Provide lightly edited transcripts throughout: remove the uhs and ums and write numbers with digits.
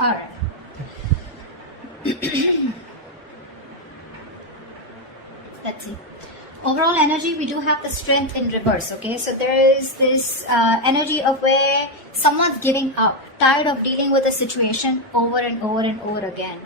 All right. Let's see. Overall energy, we do have the strength in reverse. Okay, so there is this energy of where someone's giving up, tired of dealing with a situation over and over and over again.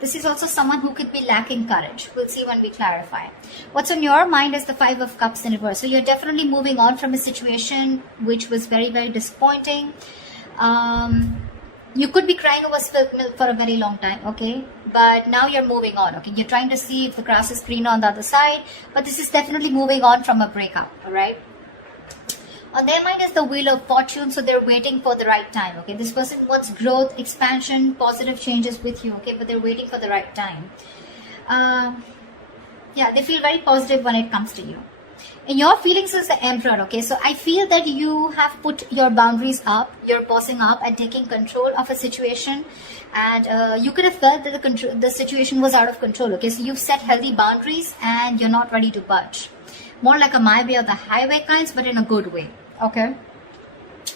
This is also someone who could be lacking courage. We'll see when we clarify. What's on your mind is the Five of Cups in reverse. So you're definitely moving on from a situation which was very, very disappointing. You could be crying over spilled milk for a very long time, okay? But now you're moving on, okay? You're trying to see if the grass is greener on the other side, but this is definitely moving on from a breakup, all right? On their mind is the Wheel of Fortune, so they're waiting for the right time, okay? This person wants growth, expansion, positive changes with you, okay? But they're waiting for the right time. Yeah, they feel very positive when it comes to you. In your feelings is the Emperor, okay? So I feel that you have put your boundaries up, you're bossing up and taking control of a situation, and you could have felt that the situation was out of control, okay? So you've set healthy boundaries and you're not ready to budge. More like a my way or the highway kinds, but in a good way, okay?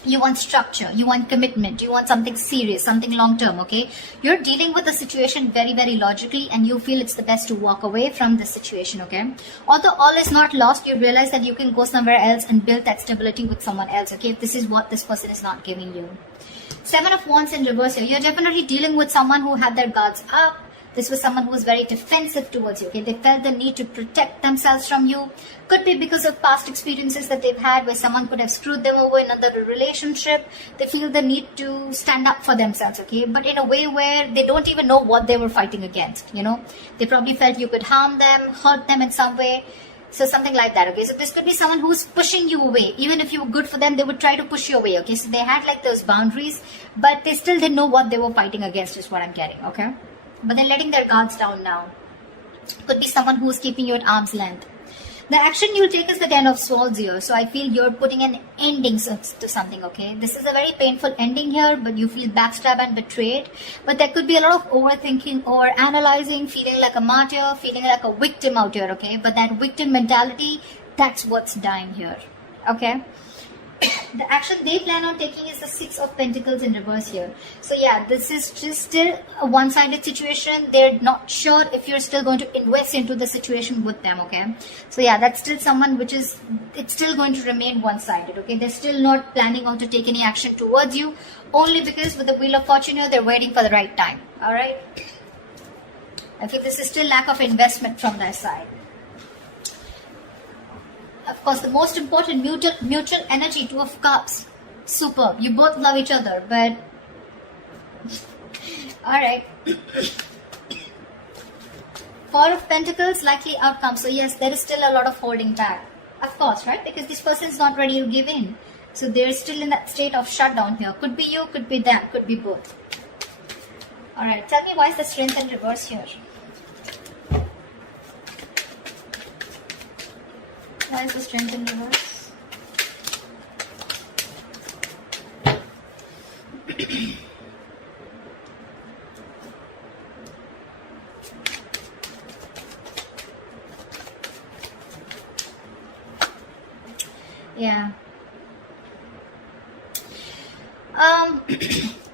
You want structure, you want commitment, you want something serious, something long term, okay? You're dealing with the situation very, very logically and you feel it's the best to walk away from the situation, okay? Although all is not lost, you realize that you can go somewhere else and build that stability with someone else, okay? If this is what this person is not giving you. Seven of Wands in reverse here. You're definitely dealing with someone who had their guards up. This was someone who was very defensive towards you, okay? They felt the need to protect themselves from you. Could be because of past experiences that they've had where someone could have screwed them over in another relationship. They feel the need to stand up for themselves, okay? But in a way where they don't even know what they were fighting against, you know? They probably felt you could harm them, hurt them in some way. So something like that, okay? So this could be someone who's pushing you away. Even if you were good for them, they would try to push you away, okay? So they had like those boundaries, but they still didn't know what they were fighting against is what I'm getting, okay? But they're letting their guards down now. Could be someone who's keeping you at arm's length. The action you'll take is the Ten of Swords here. So I feel you're putting an ending to something, okay? This is a very painful ending here, but you feel backstabbed and betrayed. But there could be a lot of overthinking or analyzing, feeling like a martyr, feeling like a victim out here, okay? But that victim mentality, that's what's dying here, okay? The action they plan on taking is the Six of Pentacles in reverse here. So yeah, this is just still a one-sided situation. They're not sure if you're still going to invest into the situation with them, okay? So yeah, that's still someone which is, it's still going to remain one-sided, okay? They're still not planning on to take any action towards you, only because with the Wheel of Fortune here, they're waiting for the right time, all right? I feel this is still lack of investment from their side. Of course, the most important mutual energy, Two of Cups. Superb. You both love each other, but alright. Four of Pentacles, likely outcome. So yes, there is still a lot of holding back. Of course, right? Because this person is not ready to give in. So they're still in that state of shutdown here. Could be you, could be them, could be both. Alright, tell me why is the Strength in reverse here? Why is the Strength in reverse? Yeah.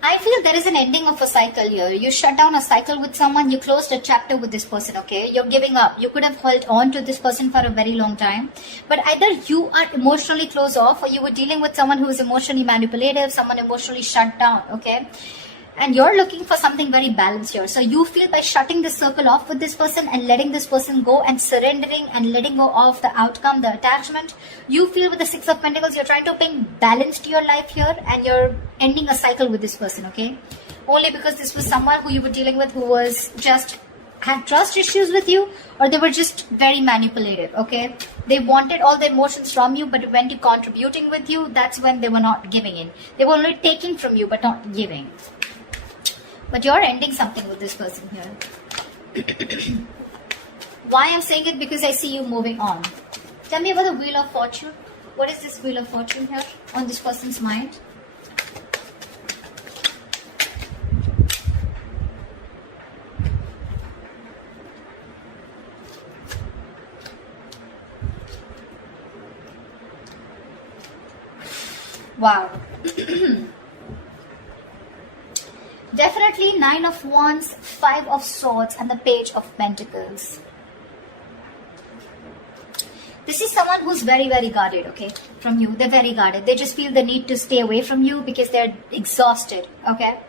I feel there is an ending of a cycle here. You shut down a cycle with someone, you closed a chapter with this person, okay? You're giving up. You could have held on to this person for a very long time. But either you are emotionally closed off or you were dealing with someone who is emotionally manipulative, someone emotionally shut down, okay? And you're looking for something very balanced here. So you feel by shutting the circle off with this person and letting this person go and surrendering and letting go of the outcome, the attachment, you feel with the Six of Pentacles, you're trying to bring balance to your life here and you're ending a cycle with this person, okay? Only because this was someone who you were dealing with who was just had trust issues with you, or they were just very manipulative, okay? They wanted all the emotions from you, but when you're contributing with you, that's when they were not giving in. They were only taking from you, but not giving. But you're ending something with this person here. Why I'm saying it? Because I see you moving on. Tell me about the Wheel of Fortune. What is this Wheel of Fortune here on this person's mind? Wow. Definitely 9 of Wands, 5 of Swords, and the Page of Pentacles. This is someone who's very, very guarded, okay, from you. They're very guarded. They just feel the need to stay away from you because they're exhausted, okay.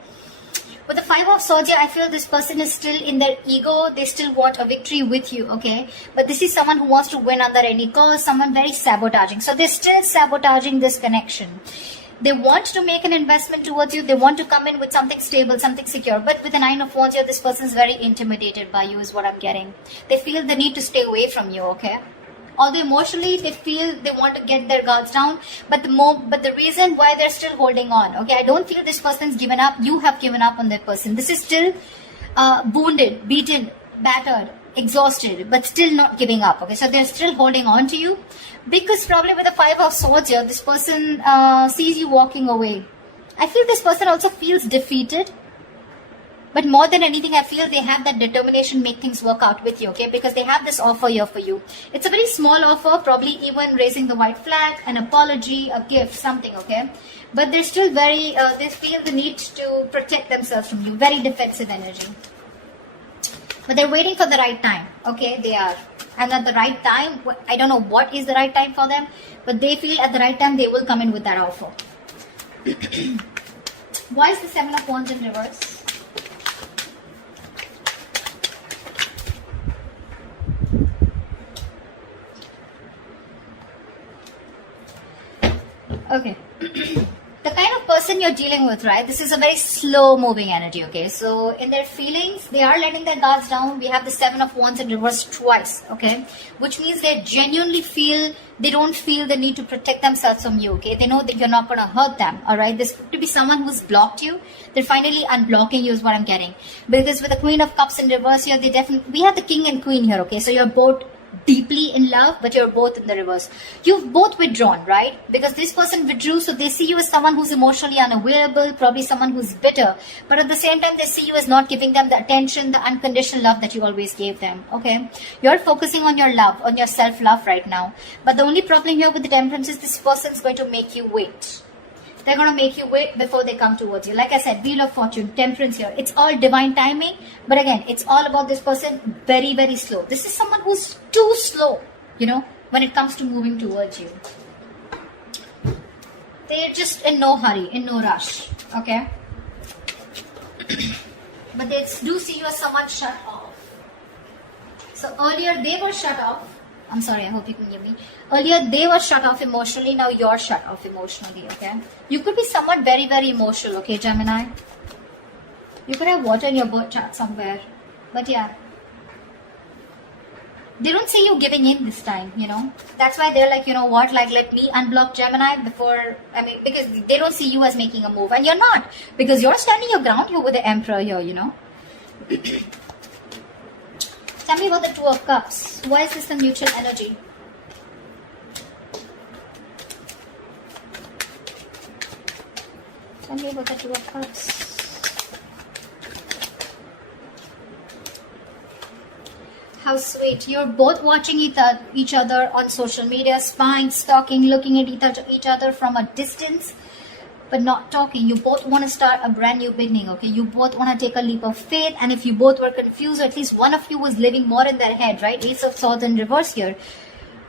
With the 5 of Swords here, I feel this person is still in their ego. They still want a victory with you, okay? But this is someone who wants to win under any cost, someone very sabotaging. So they're still sabotaging this connection. They want to make an investment towards you. They want to come in with something stable, something secure. But with the 9 of Wands here, this person is very intimidated by you is what I'm getting. They feel the need to stay away from you, okay? Although emotionally they feel they want to get their guards down, but the reason why they're still holding on, okay, I don't feel this person's given up. You have given up on that person. This is still wounded, beaten, battered, exhausted, but still not giving up, okay. So they're still holding on to you because probably with the 5 of Swords here, this person sees you walking away. I feel this person also feels defeated. But more than anything, I feel they have that determination, make things work out with you, okay? Because they have this offer here for you. It's a very small offer, probably even raising the white flag, an apology, a gift, something, okay? But they're still very, they feel the need to protect themselves from you. Very defensive energy. But they're waiting for the right time, okay? They are. And at the right time, I don't know what is the right time for them, but they feel at the right time they will come in with that offer. Why is the 7 of Wands in reverse? Okay. The kind of person you're dealing with, right? This is a very slow moving energy, okay? So in their feelings, they are letting their guards down. We have the 7 of Wands in reverse twice, okay? Which means they genuinely feel, they don't feel the need to protect themselves from you, okay? They know that you're not going to hurt them, all right? This could be someone who's blocked you. They're finally unblocking you is what I'm getting. Because with the Queen of Cups in reverse here, they definitely, we have the King and Queen here, okay? So you're both deeply in love, but you're both in the reverse. You've both withdrawn, right? Because this person withdrew, so they see you as someone who's emotionally unavailable, probably someone who's bitter, but at the same time they see you as not giving them the attention, the unconditional love that you always gave them, okay? You're focusing on your love, on your self-love right now, but the only problem here with the Temperance is this person's going to make you wait. They're going to make you wait before they come towards you. Like I said, Wheel of Fortune, Temperance here. It's all divine timing. But again, it's all about this person very, very slow. This is someone who's too slow, you know, when it comes to moving towards you. They're just in no hurry, in no rush. Okay? But they do see you as someone shut off. So earlier they were shut off. I'm sorry, I hope you can hear me. Earlier, they were shut off emotionally. Now you're shut off emotionally, okay? You could be someone very, very emotional, okay, Gemini? You could have water in your birth chart somewhere. But yeah. They don't see you giving in this time, you know? That's why they're like, you know what? Like, let me unblock Gemini before... I mean, because they don't see you as making a move. And you're not. Because you're standing your ground here with the Emperor here, you know? Tell me about the Two of Cups. Why is this the mutual energy? Tell me about the Two of Cups. How sweet. You're both watching each other on social media, spying, stalking, looking at each other from a distance, but not talking. You both want to start a brand new beginning, okay? You both want to take a leap of faith, and if you both were confused, at least one of you was living more in their head, right? Ace of Swords in reverse here.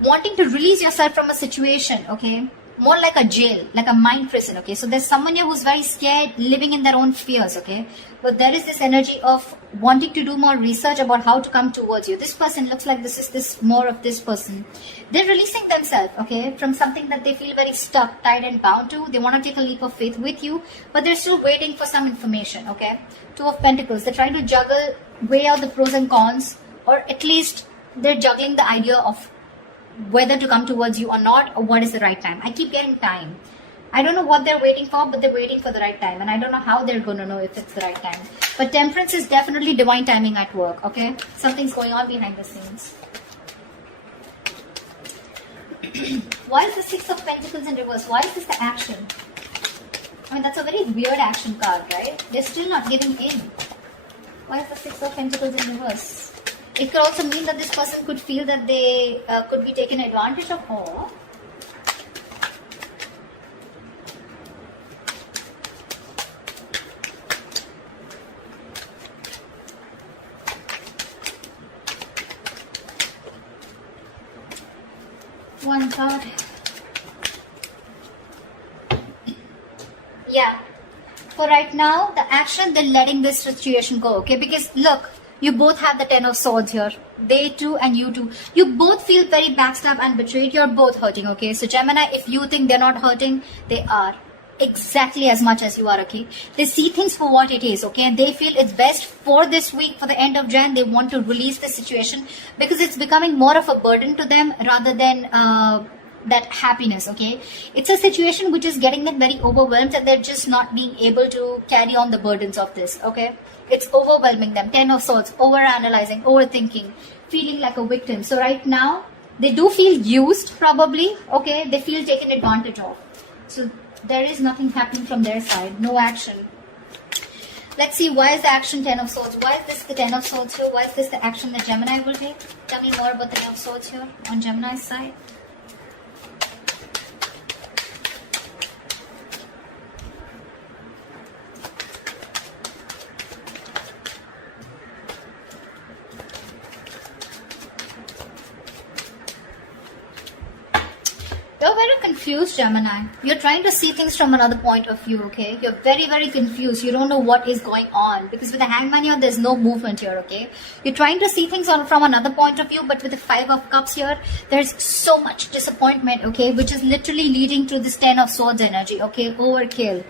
Wanting to release yourself from a situation, okay? More like a jail, like a mind prison, okay? So there's someone here who's very scared, living in their own fears, okay? But there is this energy of wanting to do more research about how to come towards you. This person looks like this is this more of this person. They're releasing themselves, okay, from something that they feel very stuck, tied and bound to. They want to take a leap of faith with you, but they're still waiting for some information, okay? Two of Pentacles. They're trying to juggle, weigh out the pros and cons, or at least they're juggling the idea of whether to come towards you or not, or what is the right time. I keep getting time. I don't know what they're waiting for, but they're waiting for the right time. And I don't know how they're going to know if it's the right time. But Temperance is definitely divine timing at work, okay? Something's going on behind the scenes. Why is the Six of Pentacles in reverse? Why is this the action? I mean, that's a very weird action card, right? They're still not giving in. Why is the Six of Pentacles in reverse? It could also mean that this person could feel that they could be taken advantage of. Or one card. Yeah. For right now, the action, they're letting this situation go, okay? Because look, you both have the Ten of Swords here. They too and you too. You both feel very backstabbed and betrayed. You're both hurting, okay? So Gemini, if you think they're not hurting, they are. Exactly as much as you are, okay? They see things for what it is, okay? And they feel it's best for this week, for the end of Jan, they want to release the situation because it's becoming more of a burden to them rather than that happiness, okay? It's a situation which is getting them very overwhelmed and they're just not being able to carry on the burdens of this, okay? It's overwhelming them. Ten of Swords, overanalyzing, overthinking, feeling like a victim. So right now, they do feel used probably, okay? They feel taken advantage of. So there is nothing happening from their side, no action. Let's see, why is the action Ten of Swords? Why is this the Ten of Swords here? Why is this the action that Gemini will take? Tell me more about the Ten of Swords here on Gemini's side. You're very confused, Gemini. You're trying to see things from another point of view, okay? You're very, very confused. You don't know what is going on. Because with the Hangman here, there's no movement here, okay? You're trying to see things from another point of view, but with the Five of Cups here, there's so much disappointment, okay? Which is literally leading to this Ten of Swords energy, okay? Overkill.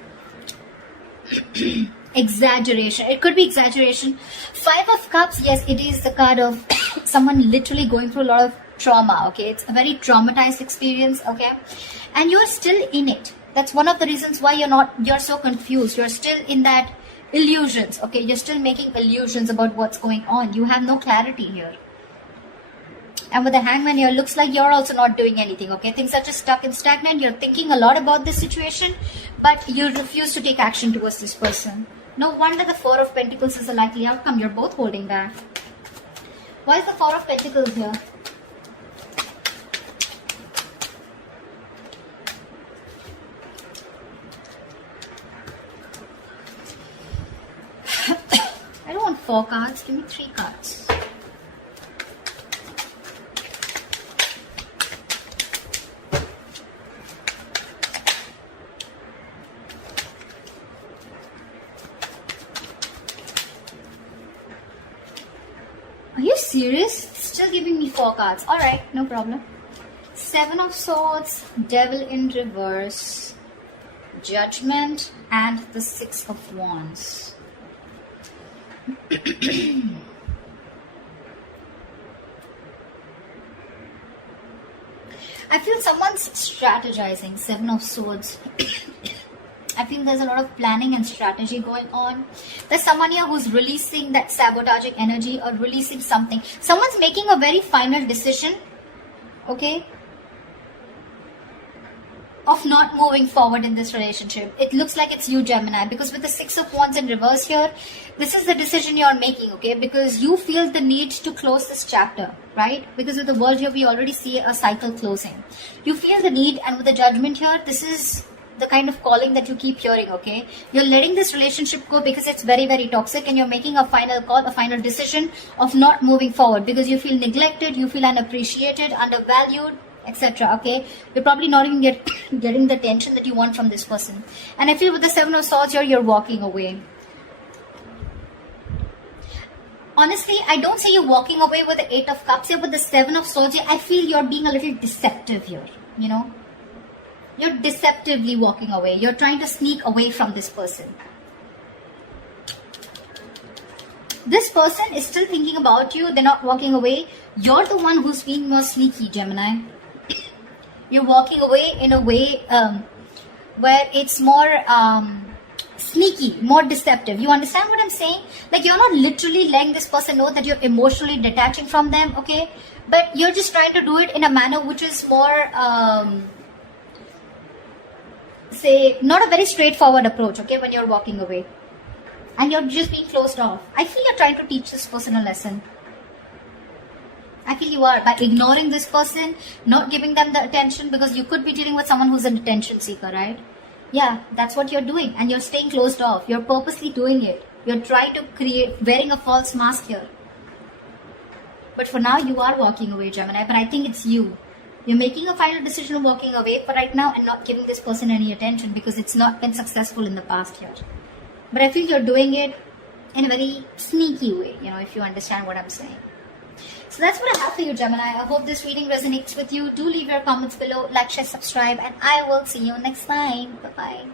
Exaggeration. It could be exaggeration. Five of Cups, yes, it is the card of someone literally going through a lot of trauma, okay? It's a very traumatized experience, okay? And you're still in it. That's one of the reasons why you're so confused. You're still in that illusions, okay? You're still making illusions about what's going on. You have no clarity here. And with the Hangman here, looks like you're also not doing anything, okay? Things are just stuck and stagnant. You're thinking a lot about this situation, but you refuse to take action towards this person. No wonder the Four of Pentacles is a likely outcome. You're both holding back. Why is the Four of Pentacles here? I don't want 4 cards. Give me 3 cards. Are you serious? Still giving me 4 cards. Alright, no problem. 7 of Swords, Devil in reverse, Judgment, and the 6 of Wands. I feel someone's strategizing. 7 of Swords. I feel there's a lot of planning and strategy going on. There's someone here who's releasing that sabotaging energy or releasing something. Someone's making a very final decision, okay, of not moving forward in this relationship. It looks like it's you, Gemini, because with the 6 of Wands in reverse here, this is the decision you're making, okay, because you feel the need to close this chapter, right? Because with the World here, we already see a cycle closing. You feel the need, and with the Judgment here, this is the kind of calling that you keep hearing, okay? You're letting this relationship go because it's very, very toxic, and you're making a final call, a final decision of not moving forward because you feel neglected, you feel unappreciated, undervalued, etc. Okay, you're probably not even getting the attention that you want from this person. And I feel with the 7 of Swords here, you're walking away. Honestly, I don't say you're walking away with the 8 of Cups here, but the 7 of Swords here, I feel you're being a little deceptive here, you know. You're deceptively walking away. You're trying to sneak away from this person. This person is still thinking about you. They're not walking away. You're the one who's being more sneaky, Gemini. You're walking away in a way where it's more sneaky, more deceptive. You understand what I'm saying? Like, you're not literally letting this person know that you're emotionally detaching from them, okay? But you're just trying to do it in a manner which is more, say, not a very straightforward approach, okay, when you're walking away. And you're just being closed off. I feel you're trying to teach this person a lesson. I feel you are, by ignoring this person, not giving them the attention, because you could be dealing with someone who's an attention seeker, right? Yeah, that's what you're doing, and you're staying closed off. You're purposely doing it. You're trying to wearing a false mask here. But for now, you are walking away, Gemini, but I think it's you. You're making a final decision of walking away for right now and not giving this person any attention because it's not been successful in the past here. But I feel you're doing it in a very sneaky way, if you understand what I'm saying. So that's what I have for you, Gemini. I hope this reading resonates with you. Do leave your comments below, like, share, subscribe, and I will see you next time. Bye-bye.